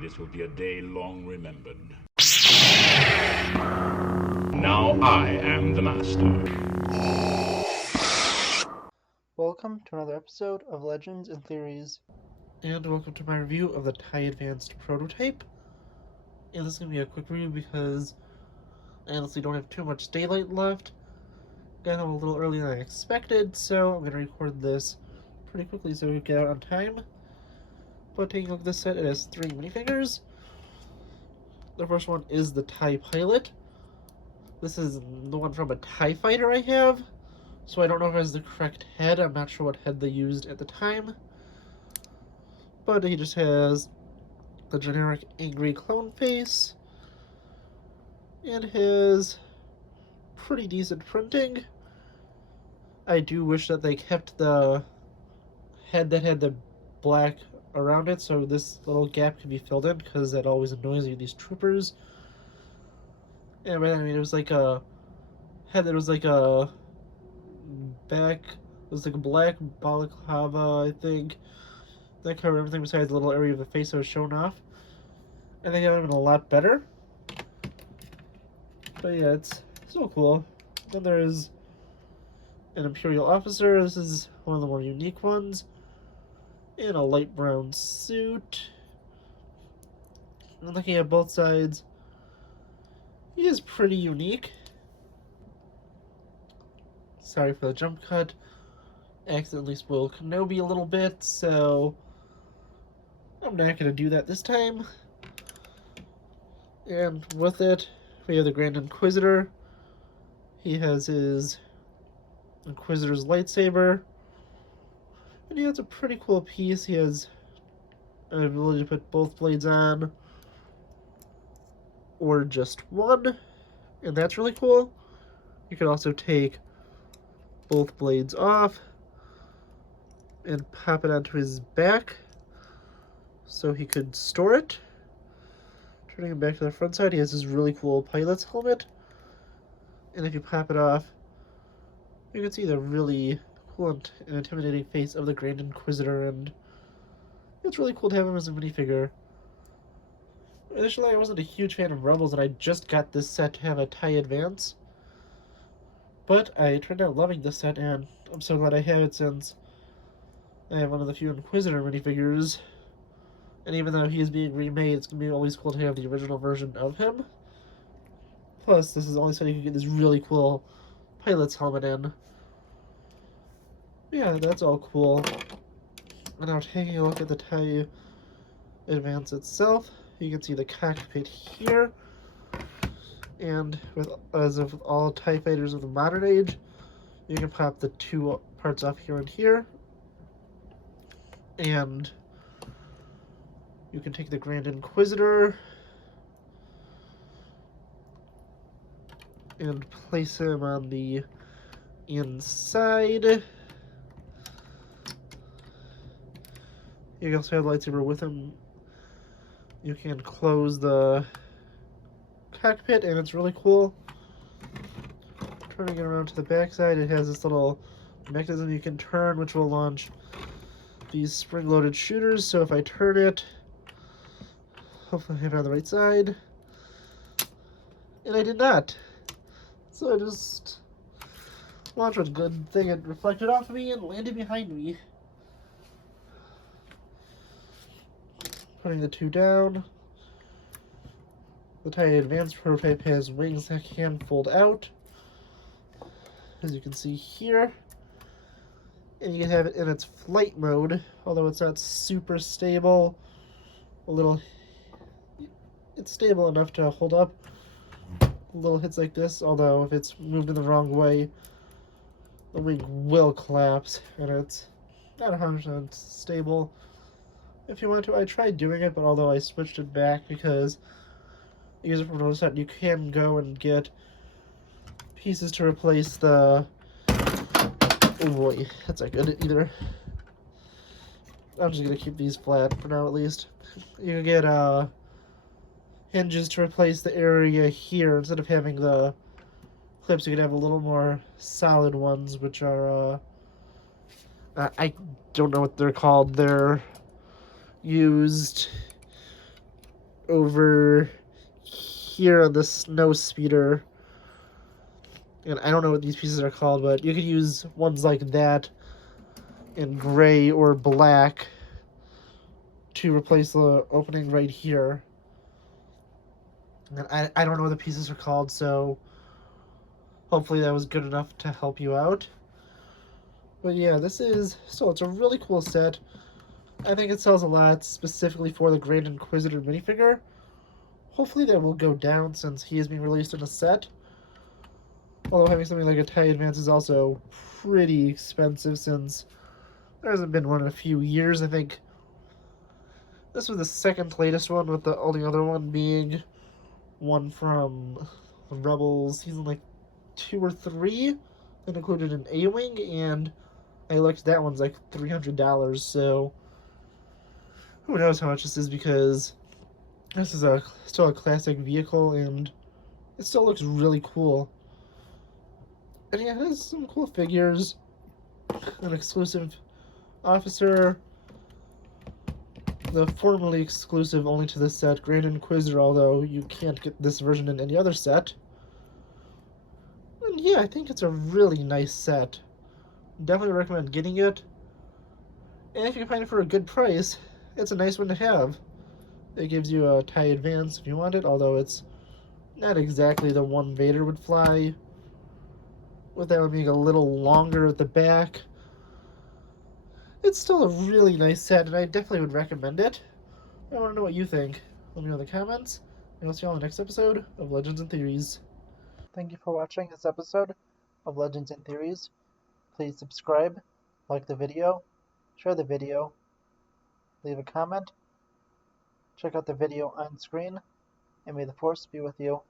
This will be a day long remembered. Now I am the master. Welcome to another episode of Legends and Theories. And welcome to my review of the TIE Advanced prototype. And this is going to be a quick review because I honestly don't have too much daylight left. Got home a little earlier than I expected, so I'm going to record this pretty quickly so we can get out on time. But taking a look at this set, it has 3 minifigures. The first one is the TIE Pilot. This is the one from a TIE Fighter I have, so I don't know if it has the correct head. I'm not sure what head they used at the time. But he just has the generic angry clone face and his pretty decent printing. I do wish that they kept the head that had the black around it, so this little gap could be filled in, because that always annoys me, these troopers. And I mean, it was like a head that was like a back, it was like a black balaclava, I think, that covered everything besides the little area of the face that was shown off. I think that would have been a lot better. But yeah, it's so cool. Then there's an Imperial officer. This is one of the more unique ones. In a light brown suit. And looking at both sides, he is pretty unique. Sorry for the jump cut. Accidentally spoiled Kenobi a little bit, so I'm not going to do that this time. And with it, we have the Grand Inquisitor. He has his Inquisitor's lightsaber. And yeah, it's a pretty cool piece. He has an ability to put both blades on, or just one, and that's really cool. You can also take both blades off and pop it onto his back so he could store it. Turning him back to the front side, he has this really cool pilot's helmet, and if you pop it off, you can see the really cool and intimidating face of the Grand Inquisitor, and it's really cool to have him as a minifigure. Initially, I wasn't a huge fan of Rebels, and I just got this set to have a TIE Advance, but I turned out loving this set, and I'm so glad I have it, since I have one of the few Inquisitor minifigures, and even though he is being remade, it's going to be always cool to have the original version of him. Plus, this is the only set you can get this really cool pilot's helmet in. Yeah, that's all cool. And now taking a look at the TIE Advance itself, you can see the cockpit here. And as of all TIE fighters of the modern age, you can pop the 2 parts off here and here. And you can take the Grand Inquisitor and place him on the inside. You can also have the lightsaber with him. You can close the cockpit, and it's really cool. Turning it around to the back side, it has this little mechanism you can turn, which will launch these spring-loaded shooters. So if I turn it, hopefully I have it on the right side. And I did not. So I just launched a good thing. It reflected off of me and landed behind me. Putting the 2 down. The TIE Advanced prototype has wings that can fold out, as you can see here. And you can have it in its flight mode, although it's not super stable. It's stable enough to hold up little hits like this, although if it's moved in the wrong way, the wing will collapse, and it's not 100% stable. If you want to, I tried doing it, but although I switched it back because the user from another set, you can go and get pieces to replace the... Oh boy, that's not good either. I'm just going to keep these flat for now at least. You can get hinges to replace the area here. Instead of having the clips, you can have a little more solid ones, which are... I don't know what they're called. They're used over here on the snow speeder. And I don't know what these pieces are called, but you could use ones like that in gray or black to replace the opening right here. And I don't know what the pieces are called, so hopefully that was good enough to help you out. But yeah, it's a really cool set. I think it sells a lot specifically for the Grand Inquisitor minifigure. Hopefully that will go down since he is being released in a set. Although having something like a TIE Advance is also pretty expensive since there hasn't been one in a few years. I think this was the second latest one, with the only other one being one from Rebels season like 2 or 3 that included an A-Wing, and I looked, that one's like $300, so who knows how much this is, because this is still a classic vehicle and it still looks really cool. And yeah, it has some cool figures, an exclusive officer, the formerly exclusive only to this set Grand Inquisitor, although you can't get this version in any other set. And yeah, I think it's a really nice set. Definitely recommend getting it. And if you find it for a good price, it's a nice one to have. It gives you a TIE Advance if you want it, although it's not exactly the one Vader would fly, with that one being a little longer at the back. It's still a really nice set, and I definitely would recommend it. I want to know what you think. Let me know in the comments, and I'll see you on the next episode of Legends and Theories. Thank you for watching this episode of Legends and Theories. Please subscribe, like the video, share the video, leave a comment, check out the video on screen, and may the Force be with you.